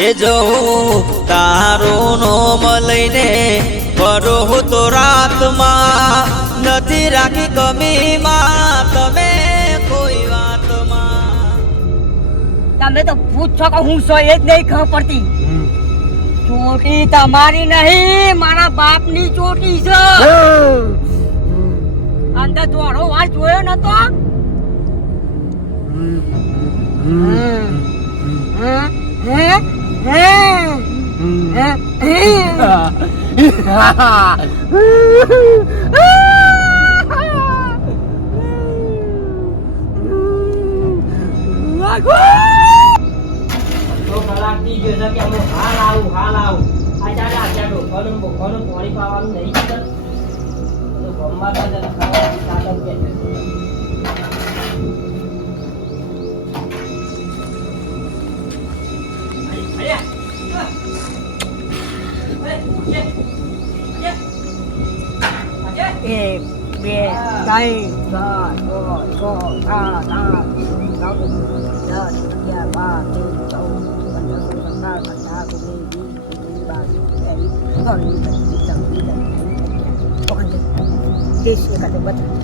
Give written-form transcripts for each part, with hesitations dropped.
એ જો તારું નોમ લઈને ફરું તો રાતમાં નથી રાખી કમીમાં તમે કોઈ વાતમાં. તમે તો પૂછો કે હું છો એ જ નહીં ખબર પડતી. ચોટી તમારી નહીં, મારા બાપની ચોટી છે. અંદર થોડો વાર જોયો નતો. એક બે ત્રણ ચાર પાંચ છ સાત આઠ 9 10 11 12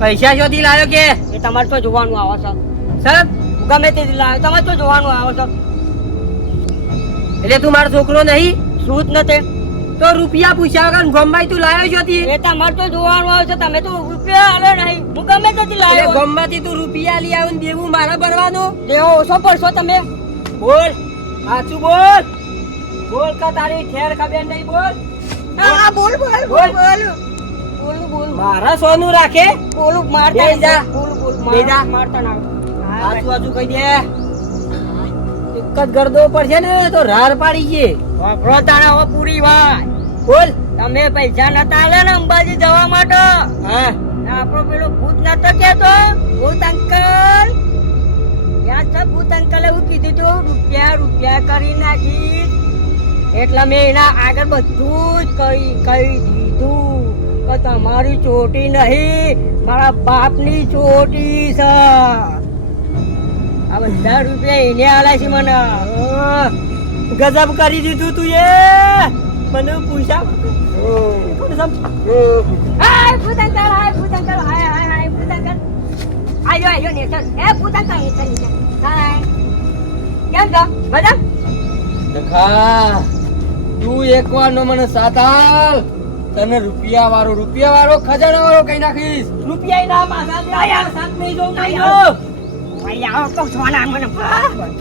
પૈસા શોધી લાવ્યો કે એ તમારે તો જોવાનું આવે છે સાહેબ. ગમે તે લાવ્યો તમારે તો જોવાનું આવે છે. એટલે તું મારો છોકરો નહીં શું જ નથી તો રૂપિયા પૂછ્યા વગર ગમભાઈ તું લાવ્યો છો? એ તમારે તો જોવાનું આવે છે. તમે તો રૂપિયા આલે નહીં, હું ગમે તેથી લાવ્યો. ગમમાંથી તું રૂપિયા લઈ આવીને દેવું મારે ભરવાનું? દેવો ઓછો પડશો તમે. બોલ સાચું બોલ. બોલ કા તારી ઠેર ખબર નહીં. બોલ. હા બોલ બોલ બોલ બોલ બોલ બોલ. મારા સોનું રાખે બોલું મારતા જા. બોલ બોલ મારતા ના આજુ કહી દે. એક જ ગરદો પડશે ને તો રાર પાડી છે. વાપરો તાણા હો પૂરી વાત. બોલ. તમે પૈસા નતા આલે ને અંબાજી જવા માટે? હા. આપણો પેલો ભૂત નતો કેતો ભૂત અંકલ? યાદ છે ભૂત અંકલે એવું કીધું તું રૂપિયા રૂપિયા કરી નાખી. એટલે મેં એના આગળ બધું જ કહી દીધું કે તમારી ચોટી નહીં, મારા બાપની ચોટી છે. આ બધા રૂપિયા એને આલા છે મને. ગજબ કરી દીધું તું એ. મને પૂછ્યા હાય ભૂતંકલ, હાય ભૂતંકલ, હાય હાય હાય ભૂતંકલ. આયો ને ચલ. એ ભૂતંકલ હાય. કેમ છો? મજા? દેખા તું એકવાર નો મને સાથ આલ, તને રૂપિયા વાળો ખજાના વાળો કઈ નાખીશ. રૂપિયા ના પાછા દે. આયા સાથ નહીં જો નહીં જો. આયા તો સોના મને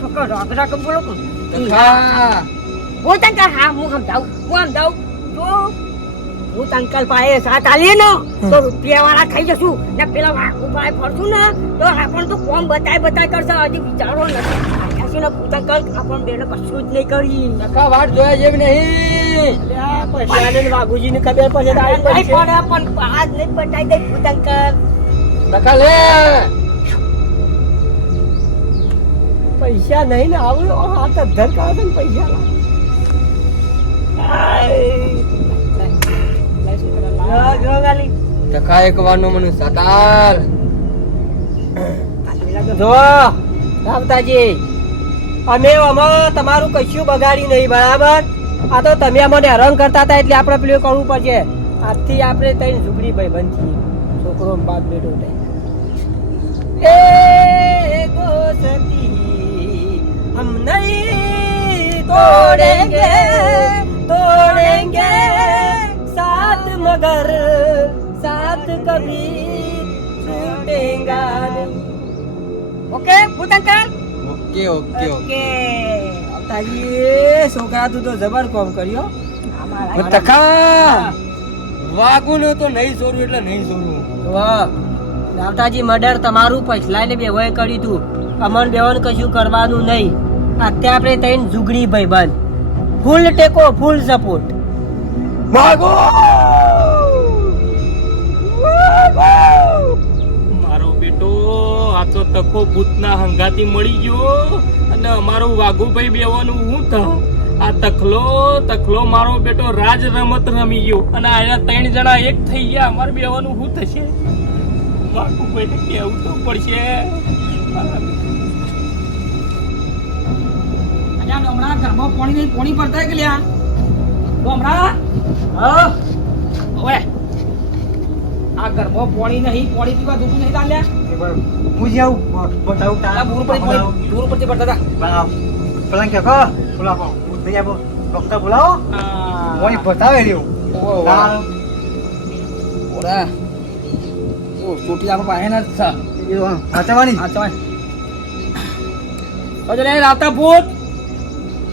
છોકરો રોકરા કે બોલો. દેખા ભૂતંકલ હા હું સમજાવું જો ભૂતંકલ પાસે સાથ આલીએ ને તો રૂપિયા વાળા ખાઈ જશું ને પેલા વાકુ પાસે ફરશું ને તો આપણને તો કોમ બતાય કરશે. હજી વિચારો નથી ભૂતંકલ આપણને બેને કશું જ નહીં કરી. દેખા વાટ જોયા જેવી નહીં. વાઘુજી ની ખબર પડે પણ આજ નહીં બતાવી દે ભૂતંકલ. દેખા લે પૈસા નહીં ને આવડો હાથ અધર કાઢે ને પૈસા દેખા એકવાર નો મને સાથ આલ. જો રામતાજી અમે તમારું કશું બગાડ્યું નહીં બરાબર. આ તો તમે અમને હેરાન કરતા હતા એટલે આપણે પેલું કરવું પડશે. આજથી આપણે ત્રણ ઝુગડી ભાઈ બંધ છીએ. છોકરો બાપ બેટો હમ નહીં તોડેંગે સાથ મગર સાથ કભી છૂટેગા નહીં. ઓકે ભૂતંકલ? Okay okay okay. છોકરા તું તો જબર કામ કર્યો. વાગું ને તો નહીં છોડવું એટલે નહીં છોડવું. દાવતાજી મર્ડર તમારું પછલાઈને બેવાય કર્યું તું. અમન બેવાન કશું કરવાનું નહીં. અત્યારે આપણે ત્રણ જુગડી ભાઈબંધ, ફૂલ ટેકો, ફૂલ સપોર્ટ. મારો બેટો આ તો તકો ભૂતના હંગાતી મળી ગયો અને અમારો વાઘુભાઈ બેવાનું હું થ આ તખલો મારો બેટો રાજ રમત રમી ગયો અને આયા ત્રણ જણા એક થઈ ગયા. અમારે બેવાનું શું થશે? વાઘુભાઈ ને કેવું તો પડશે. હમણાં ઘરમાં પોણી પડતા કે લ્યા હમણાં હવે આ ઘરમાં પોણી નહીં, પોણી પીવા દૂધ નહીં ચાલ્યા. હું જાઉં બતાવું દૂર પરથી પડતા હતા. પેલા કે બોલાવો ડોક્ટર બોલાવો કોઈ બતાવે રહ્યું ઓરા ઓ ચોટી આપો પાસે ના છે સાચવાની અજલે રાતા ભૂત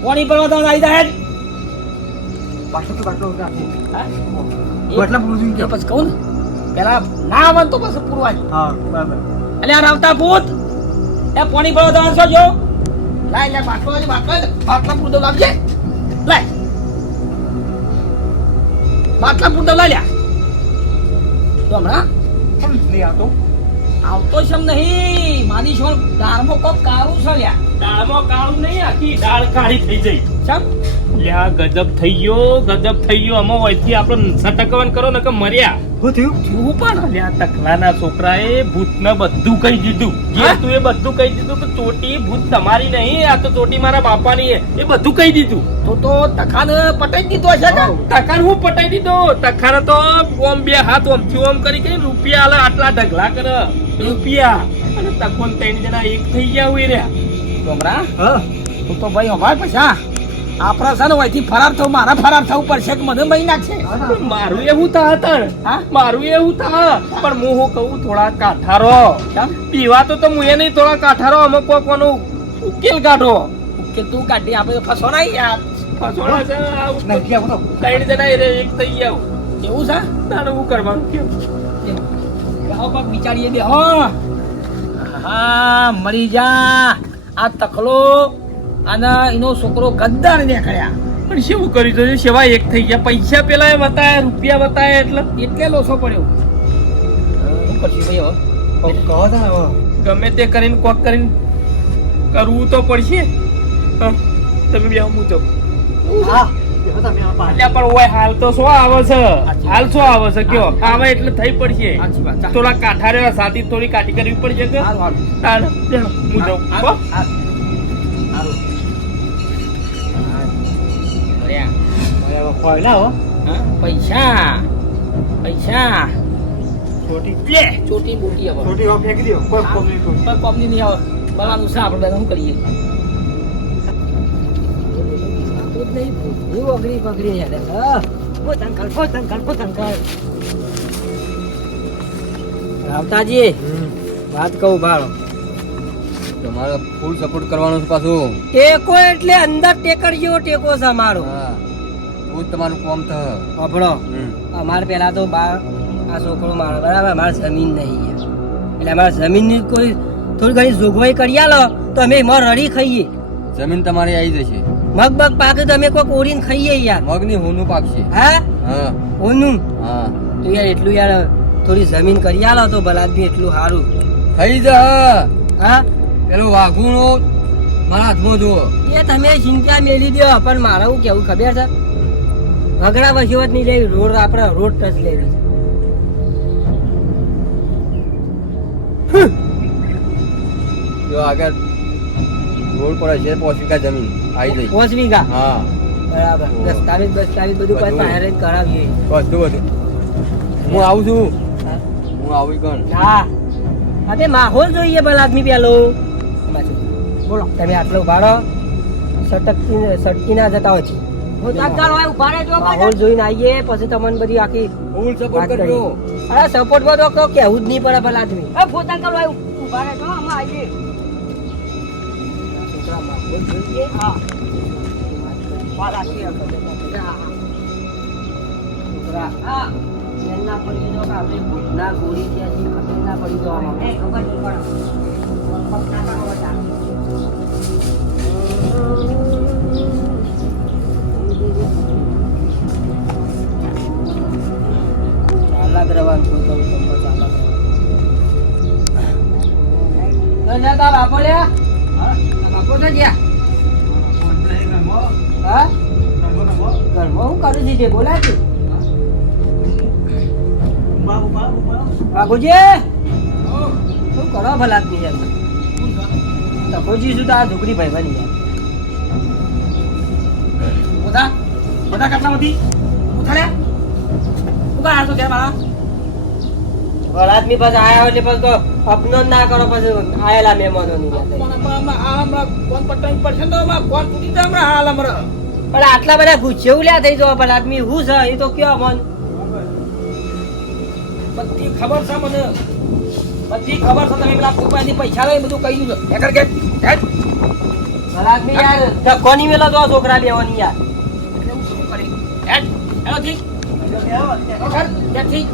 પોણી પરવા તો આવી જાય. બાટલો કે બાટલો રાખી હા બાટલા પૂરું કે પછી કહું ને પેલા ના આવન તો પછી પૂરવા. હા બરાબર એટલે આ રાવતા ભૂત એ પોણી પરવા તો આવશો જો લાય લે બાટલો બાટલા પૂરતો લાવજે. લાય બાટલા પૂરતો લાય લ્યા તો હમણાં નહીં આવતો આવતો શમ નહીં મારી છોડ દાળમાં કોક કાળું છે લ્યા. દાળમાં કાળું નહીં, આખી દાળ કાળી થઈ જઈ. શમ લ્યા ગજબ થઈ ગયો. આમાં વયથી આપણે સટકવન કરો ને કે મર્યા. શું થયું તું પણ લ્યા તકલાના છોકરાએ ભૂતને બધું કહી દીધું. જે તું એ બધું કહી દીધું કે ચોટી ભૂત તમારી નહીં, આ તો ચોટી મારા બાપાની એ બધું કહી દીધું. તો તખાને પટાઈ દીધો હશે ને. તખાન હું પટાઈ દીધો? તખાને તો ઓમ બે હાથ ઓમથી ઓમ કરી રૂપિયા આલે આટલા ઢગલા કરે રૂપિયા અને તખોન ત્રણ જણા એક થઈ ગયા હોય રહ્યા. તોમરા હા તું તો ભાઈ અમાર પૈસા આપણા છે ને વયથી ફરાર થવું, મારા ફરાર થવું પડશે કે મને મહી નાખશે. મારું એવું થા હતા હા મારું એવું થા પણ હું શું કહું થોડા કાઠારો કેમ પીવા તો હું એ નહીં થોડા કાઠારો અમુક કોનો ઉકેલ કાઢો. કે તું કાઢી આપે તો ફસો નહીં યાર. ફસોડા છે આ નથી આવતો ત્રણ જણા એ એક થઈ ગયા. એવું છે તારે હું કરવાનું કેવું? બેહો પગ વિચારીએ બેહો. હા મરી જા આ તકલો અને એનો છોકરો ગદ્દાર નીકળ્યા પણ શું કરી દો સેવા એક થઈ ગયા. પૈસા પેલા બતાયા રૂપિયા બતાયા એટલે લોસો પડ્યો. શું કરશું ભાઈ હવે? કહો તા ને હવે ગમે તે કરીને કોક કરીને કરવું તો પડશે. હા, તમે બે હું તો હા બેહો તમે આ પાસે અલ્યા પણ ઓય હાલ તો શું આવે છે? હાલ શું આવે છે કયો? આવે એટલે થઈ પડશે. સાચી વાત. ચાલ. થોડા કાઠા રહ્યા સાથી થોડી કાઠી કરવી પડશે કે હારું, હારું. તાણ બેહો, હું જાઉં. હો? હારું. બળ્યા. હવે ખોઈ ના હો હા? પૈસા છોટી લે ચોટી બોટી હવે છોટી હવે ફેંકી દો કોઈ કોમ નહીં કોઈ પણ કોમની નહીં આવે બળવાનું છે આપણે શું કરીએ? રાવતાજી વાત કહું ભાડો તમારે ફૂલ સપોર્ટ કરવાનો છે પાછું ટેકો એટલે અંદર ટેકર જેવો ટેકો છે અમારો. હા હું તમારું કામ થ અભળો અમારે પેલા તો આ છોકરો મારો બરાબર, અમારે જમીન નહીં યાર. એટલે અમારે જમીનની કોઈ થોડી ઘણી જોગવાઈ કરી આલો તો અમે એમાં રડી ખાઈએ. જમીન તમારી આવી જશે મગ બગ પાકે તો અમે કોઈક ઓરીને ખાઈએ યાર. મગની હોનું પાકશે હા હા ઓનું હા તો યાર એટલું યાર થોડી જમીન કરી આલો તો ભલાદમી એટલું સારું. થઈ જા હા પેલું વાઘુનો મારા હાથમાં જુઓ એ તમે ચિંતા મેલી દો પણ મારે શું કેવું ખબર છે? વગડા વસીવત નહીં લેવી, રોડ આપણે રોડ ટચ લેવી છે. જો આગળ રોડ પર છે પોષિકા જમીન આવી જઈ 5 વીઘા હા બરાબર. દસ્તાવેજ બધું બધું. પાસે કરાવીએ. બધું હું આવું છું હા. હું આવી ગણ હા અરે માહોલ જોઈએ ભલા આદમી પેલો. બોલો તમે આટલો ઉભા રહો, સટકી ના જતા હોય છે. માહોલ જોઈને આવીએ પછી તમને બધી આખી ફૂલ વાત સપોર્ટ કરીએ. કરજો અરે સપોર્ટ માં તો કેવું જ નહીં પડે ભલા આદમી. છોકરા માહોલ જોઈએ. છોકરા જેલ ના પડી જાઓ કે આપણે ભૂતના ગોળી ત્યાંથી ખબર ના પડી જવામાં. ચાલાક રહેવાનું કોઈ કહું તમને ચાલાક રહેવાનું. તારા બાપો લ્યા તારા બાપો તો ગયા હા ઘરમાં હું કરું છું તે બોલાય છે બાબુજી શું કરો ભલા આદમી યાર તકોજી શું તો આ ઢોકરી ભાઈ બની યાર બધા બધા કેટલામાંથી ઉઠાડ્યા શું કાં આવશો ઘેર મારા ભલા આદમી પાસે આયા હોય એટલે પછી તો અપનો ના કરો પછી આયેલા મહેમાનોની યાર. કોણ પટ્ટાની પડશે તો કોણ તૂટી જાય હમણાં હાલ હમણાં પણ આટલા બધા ગુસ્સેવું લ્યા થઈ જવા ભલા આદમી હું છે એ તો કયો મન બધી ખબર છે મને બધી ખબર છે તમે પેલા ફૂટપાથી પૈસા લઈ બધું કહી દીધું હેકર કે હેડ ભલા આદમી યાર ધક્કોની મેલા તો આ છોકરા બેવાની યાર એટલે હું શું કરી હેડ હેલો ઠીક ઠીક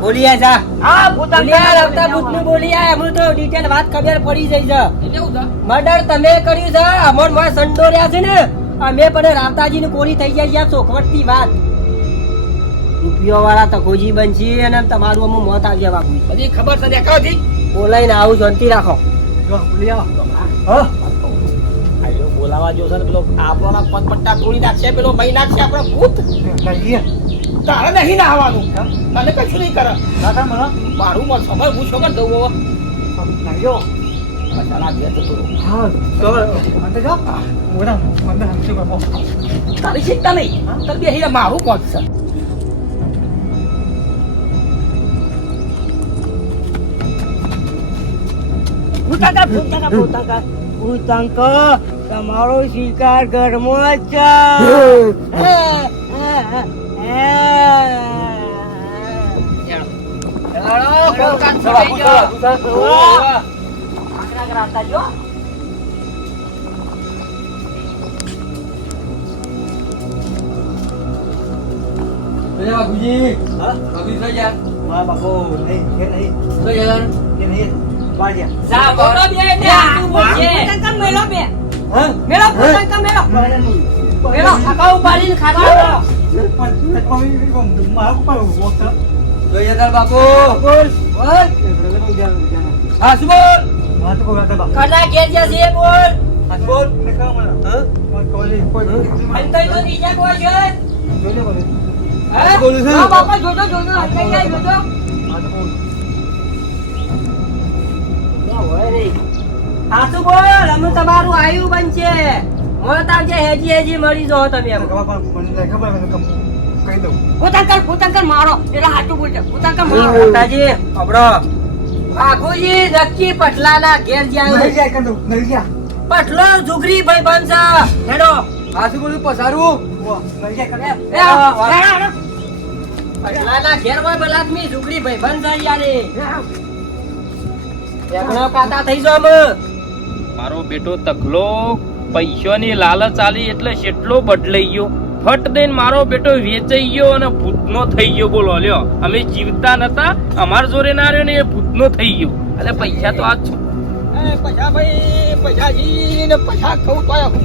બોલી આ જા હા ભૂતા બોલી આ રફતા ભૂતનું બોલી આ એમનું તો ડિટેલ વાત ખબર પડી જઈ છે એટલે હું થા મર્ડર તમે કર્યું છે અમોન મોય સંડોર્યા છે ને અમે પણ રાવતાજીની કોરી થઈ જાય યાર ચોખવટની વાત રૂપિયો વાળા તકોજી બનશી અને તમારું અમુક મોત આવી જાય બાપુ બધી ખબર છે દેખાવ ઠીક બોલાઈને આવું શાંતિ રાખો આયો બોલાવા જો છે ને પેલો આપણોના પટપટ્ટા તોડી નાખશે પેલો મહી નાખશે આપણો ભૂત તારે નહીં ના આવવાનું તને કશું નહીં કરે મારું મત ખબર હું શું કર દઉં હવે ચાલા ઘેર જતો રહું. તારી ચિંતા નહીં તાર બેહીને મારું કોણ છે તમારો શિકાર ઘરમાં જ બાપુજી બાપુજી થઈ ગયા થઈ ગયા જા બોલો બે ને આટલું બોલજે મેલો બે હા મેલો પોતાન મેલો મેલો ખાકા ઉપાડીને ખાતા જોઈએ તાર બાપુ બોલ બોલ હા શું બોલ કડા ઘેર જશે બોલ બોલ અંતઈ તો નીચે કોઈ છે હે બોલું છું. હા બાપા જોજો જોજો અંતઈ જાય જોજો સાચું બોલ અમે તમારું આયુ બનશે મોત આવજે હેજી હેજી મરી જાઓ તમે એમ પોતાંકર મારો એટલે સાચું બોલશે પોતાંકર મારો માતાજી અબડો આખુજી નક્કી પટલાના ઘેર જાય પટલો ઝુગરી ભાઈ બનશે હેડો હા શું બોલું પસારું પટલાના ઘેર હોય બલાદમી ઝુગરી ભાઈ બનશે યારે એકનો કાતા થઈ જાવ અમે મારો બેટો તકલો પૈસાની લાલચ આલી એટલે કેટલો બદલાઈ ગયો ફટ દઈને મારો બેટો વેચાઈ ગયો અને ભૂતનો થઈ ગયો બોલો લ્યો અમે જીવતા નતા અમાર જોડે ના રહ્યો ને એ ભૂતનો થઈ ગયો એટલે પૈસા તો આજ પૈસા ભાઈ પૈસાજી ને પૈસા ખાવું તો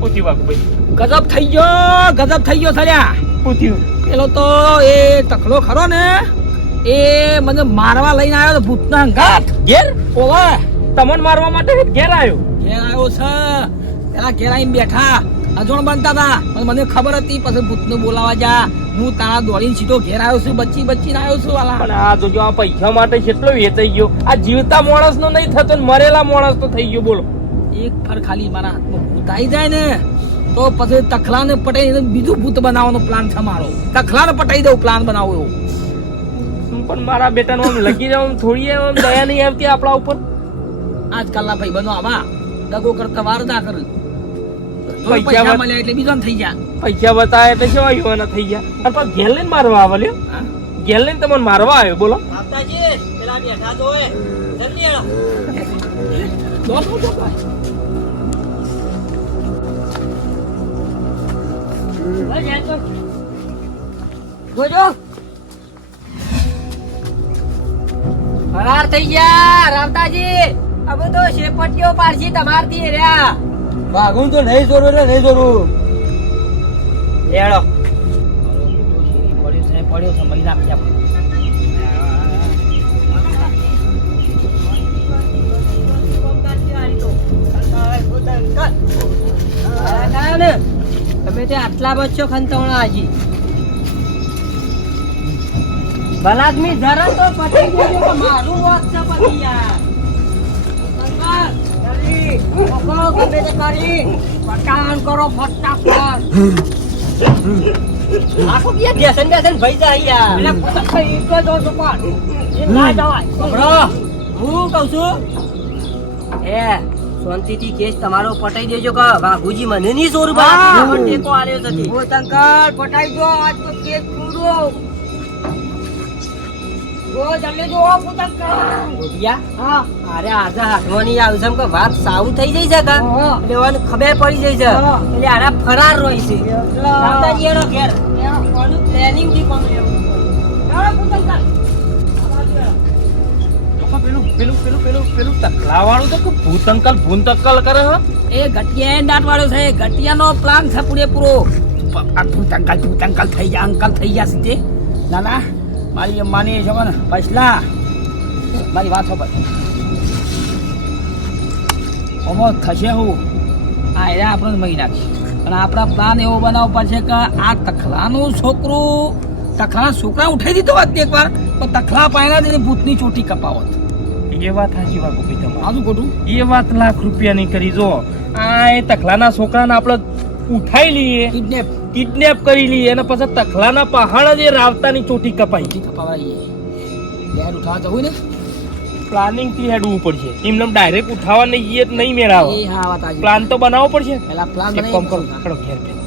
પૂછ્યું બાપુભાઈ ગજબ થઈ ગયો થર્યા પૂછ્યું પેલો તો એ તખલો ખરો ને એ મને મારવા લઈને આવ્યો તો ભૂતના અંગાત ઘેર ઓવે તમને મારવા માટે ઘેર આવ્યો ઘેર આવ્યો છે પેલા ઘેર આવીને બેઠા અજોણ બનતા હતા પણ મને ખબર હતી પછી ભૂતને બોલાવા જા હું તારા દોડીને સીધો ઘેર આવ્યો છું બચીને આવ્યો છું વાલા પણ આ જોજો આ પૈસા માટે કેટલો વેચાઈ ગયો આ જીવતા માણસ નો નહીં થતો ને મરેલા માણસ નો થઈ ગયો બોલો એક ફર ખાલી મારા હાથમાં ભૂત આવી જાય ને તો પછી તખલાને પટાઈને બીજું ભૂત બનાવવાનો પ્લાન છે મારો તખલાને પટાઈ દઉં પ્લાન બનાવો એવો પણ મારા બેટાનો આમ લગી જાવ થોડી આમ દયા નહીં આવતી આપણા ઉપર આજકાલના ભાઈ બનો આવા દગો કરતા વાર ના કરે પૈસા પૈસા મળ્યા એટલે બીજો થઈ ગયા પૈસા બતાવે એટલે કેવા યુવાના થઈ ગયા અને પાછું ઘેર લઈને મારવા આવે લ્યો હા? ઘેર લઈને તમને મારવા આવ્યો બોલો માતાજી પેલા બેઠા તો હોય જલ્દી હેડો જોજો ફરાર થઈ ગયા રામતાજી હવે તો શેપટીઓ પાડશી તમારથી રહ્યા ભાગું તો નહીં જોરું એટલે નહીં જોરું. લેડો પડ્યો છે મહી નાખીએ આપણે. તમે તે આટલા બચ્ચો ખંતવણા હજી ભલાદમી ધરણ તો પતી ગયું છે, પણ મારું વાત છે પછી યાર. જલ્દી, પકડો ગમે તે કરી પટાણ કરો ફટાફટ. આખો બે બેસન ભાઈ જાય યાર. એટલે કઈ એક જ ઓછો પણ એ ના જવાય. પકડો હું કહું છું એ શાંતિથી કેસ તમારો પટાઈ દેજો કે વાઘુજી મને ની જોર બાદ ટેકો આલ્યો છે. ઓ શંકર પટાઈ દો આજ તો કેસ પૂરો. ઓ જલ્દી જો પુતંકર ગોડિયા. હા અરે આજે હાથવાની આવસમ કે વાત સાઉ થઈ જઈ છે કા એટલે ઓને ખબર પડી જઈ છે એટલે આરા ફરાર રોઈ છે. દાદાજીનો ઘેર ઓનું પ્લાનિંગ થી કોમ લેવું. ચાલો પુતંકર પેલું તકલાવાળું તો ભૂતંકલ ભૂંતકલ કરે હે. એ ગટિયા દાંત વાળો છે. ગટિયાનો પ્લાન છે પૂરેપૂરો. અંકલ થઈ ગયા અંકલ થઈ ગયા સીધે. ના ના મારી માની છો ને પછલા મારી વાત ખબર ઓમો થશે હું આ એરા આપણે મહી નાખી અને આપણા પ્લાન એવો બનાવવો પડશે કે આ તખલાનું છોકરા ઉઠાઈ દીધો વાત એકવાર પણ તખલા પાયના જઈને ભૂતની ચોટી કપાવત. એ વાત સાચી વાત ભાઈ તમારી. આનું ખોટું એ વાત લાખ રૂપિયાની કરી જો આ એ તખલાના છોકરાને આપણે ઉઠાઈ લઈએ, કિડનેપ કરી લઈએ અને પછી તખલાના પહાડ જ એ રાવતાની ચોટી કપાઈ. કપાવાઈએ લેર ઉઠાવા જવું ને પ્લાનિંગ થી હેડવું પડશે. એમને ડાયરેક્ટ ઉઠાવવા નહીં મેળાવે. એ હા વાત આજે પ્લાન તો બનાવવો પડશે. પેલા પ્લાન એક કામ કરો, બનાવી ખડો ઘેર બેસ.